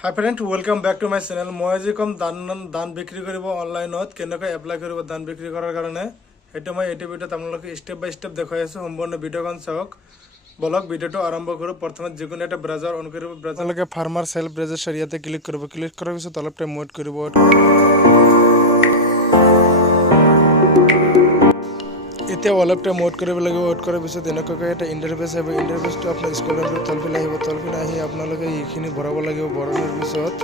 Hi friend, welcome back to my channel. মই আজি কম দান বিক্ৰী কৰিব অনলাইনত কেনেকৈ এপ্লাই কৰিব দান বিক্ৰী কৰাৰ কাৰণে এটা মই এই ভিডিওত আপোনালোকে স্টেপ বাই স্টেপ দেখাই আছো সম্পূৰ্ণ ভিডিওখন চাওক বলক ভিডিওটো আৰম্ভ কৰো প্ৰথমে যিকোনো এটা ব্ৰাউজাৰ অন কৰিব ব্ৰাউজাৰলৈকে ফাৰ্মাৰ সেলফ ৰেজিষ্টাৰ ইয়াতে ক্লিক কৰিব ক্লিক কৰাৰ পিছত অলপ টাইম ওয়েট কৰিব এতিয়া অলপ টাইম ওয়েট কৰিব লাগিব ওয়েট কৰাৰ পিছত এনেকৈ এটা ইন্টাৰফেস আহিব ইন্টাৰফেসটো আপোনাৰ স্ক্ৰলৰ তলফালে আহিব তলফালে আহি আপোনালোকে এইখিনি ভৰাব লাগিব ভৰাৰ পিছত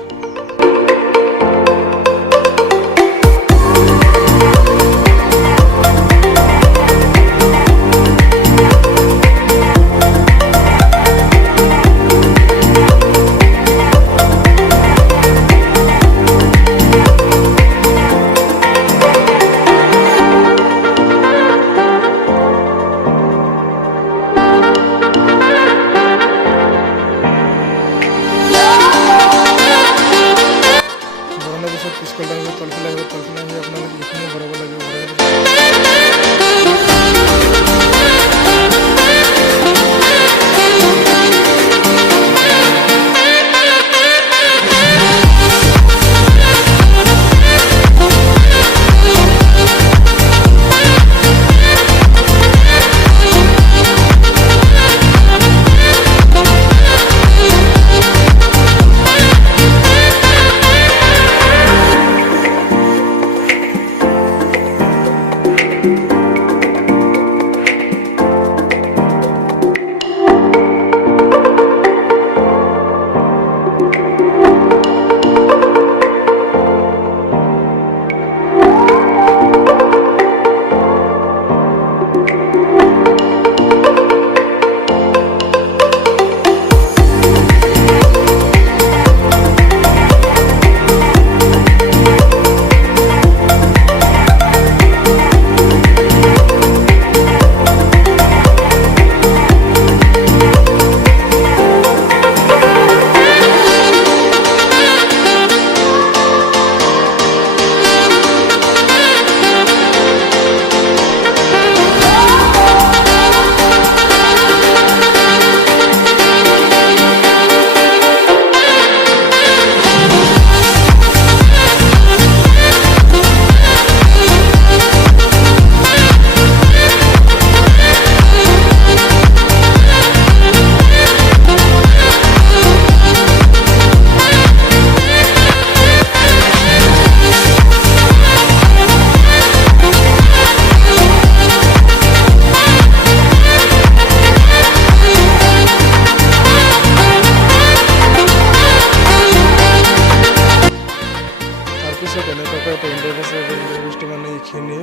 ইন্টারফেসটো মানে এইখিনি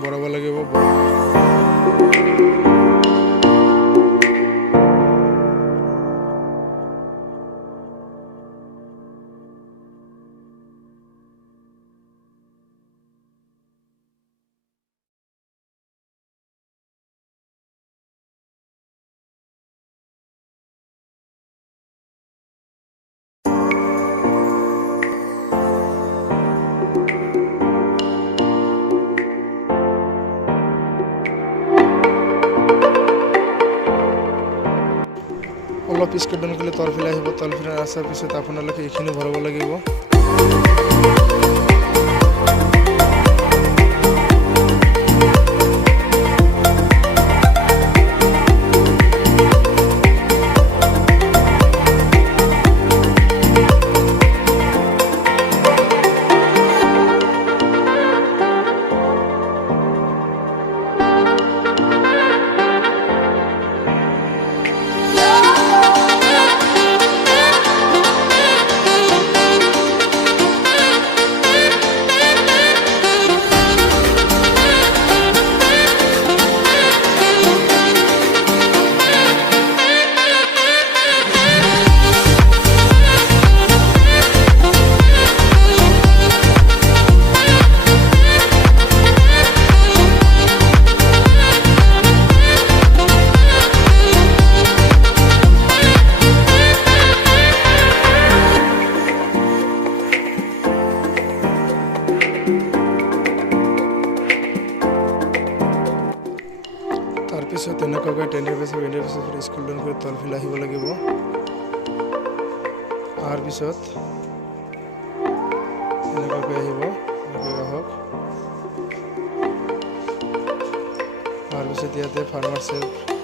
বঢ়াব লাগিব অলপ স্ক্ৰল ডাউন কৰিলে তলফালে আহিব তলফালে আসাৰ পিছত আপোনালোকে এইখিনি ভৰাব লাগিব তাৰপিছত এনেকুৱাকৈ ইন্টাৰফেস স্ক্ৰল ডাউন কৰি তলফালে আহিব লাগিব অহাৰ পিছত এনেকুৱাকৈ আহিব, এনেকৈ আহক। অহাৰ পিছত ইয়াতে ফাৰ্মাৰ চেল্ফ